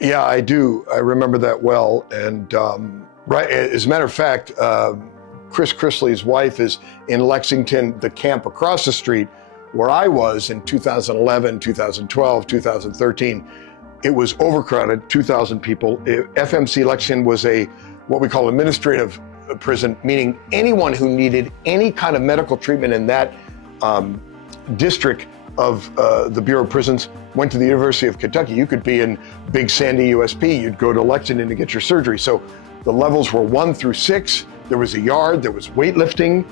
Yeah, I do. I remember that well. And right, as a matter of fact, Chris Chrisley's wife is in Lexington, the camp across the street where I was in 2011, 2012, 2013. It was overcrowded, 2,000 people. FMC Lexington was what we call administrative prison, meaning anyone who needed any kind of medical treatment in that district of the Bureau of Prisons went to the University of Kentucky. You could be in Big Sandy USP, you'd go to Lexington to get your surgery. So the levels were 1 through 6. There was a yard, there was weightlifting.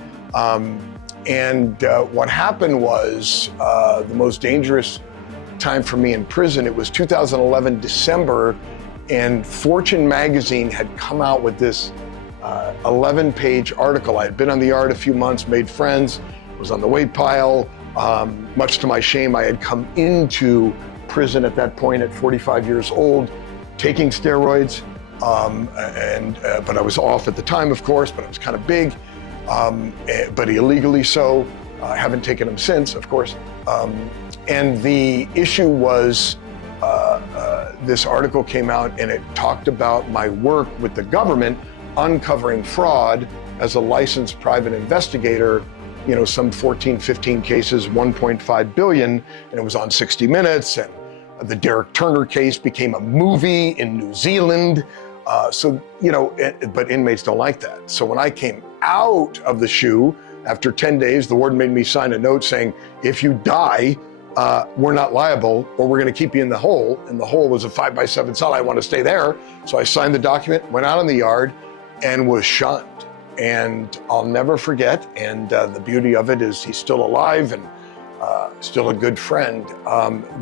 And what happened was the most dangerous time for me in prison. It was 2011, December, and Fortune magazine had come out with this 11-page article. I had been on the yard a few months, made friends, was on the weight pile. Much to my shame, I had come into prison at that point at 45 years old, taking steroids, but I was off at the time, of course, but I was kind of big, but illegally so. I haven't taken them since, of course. And the issue was, this article came out and it talked about my work with the government uncovering fraud as a licensed private investigator, some 14, 15 cases, 1.5 billion, and it was on 60 Minutes, and the Derek Turner case became a movie in New Zealand. But inmates don't like that. So when I came out of the SHU, after 10 days, the warden made me sign a note saying, if you die, we're not liable, or we're gonna keep you in the hole. And the hole was a 5x7 cell, I want to stay there. So I signed the document, went out in the yard, and was shunned. And I'll never forget, and the beauty of it is he's still alive and still a good friend.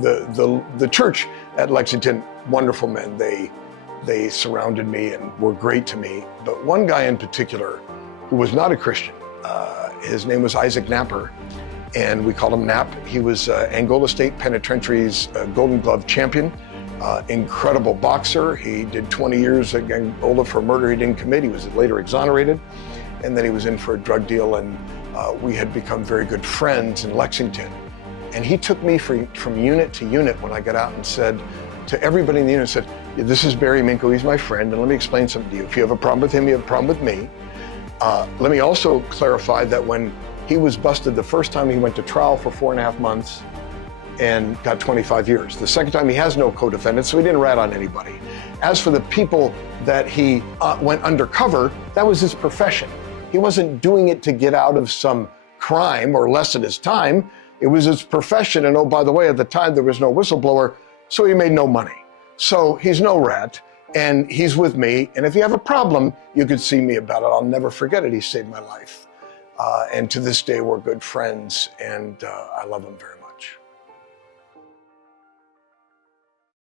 The church at Lexington, wonderful men. They surrounded me and were great to me. But one guy in particular who was not a Christian, his name was Isaac Napper, and we called him Nap. He was Angola State Penitentiary's Golden Glove champion, incredible boxer. He did 20 years in Angola for a murder he didn't commit. He was later exonerated, and then he was in for a drug deal, and we had become very good friends in Lexington. And he took me from unit to unit when I got out and said to everybody in the unit, said, this is Barry Minkow, he's my friend, and let me explain something to you. If you have a problem with him, you have a problem with me. Let me also clarify that when he was busted the first time, he went to trial for 4.5 months and got 25 years. The second time, he has no co-defendants, so he didn't rat on anybody. As for the people that he went undercover, that was his profession. He wasn't doing it to get out of some crime or lessen his time. It was his profession, and oh, by the way, at the time, there was no whistleblower, so he made no money. So he's no rat, and he's with me, and if you have a problem, you could see me about it. I'll never forget it. He saved my life. And to this day, we're good friends, and I love him very much.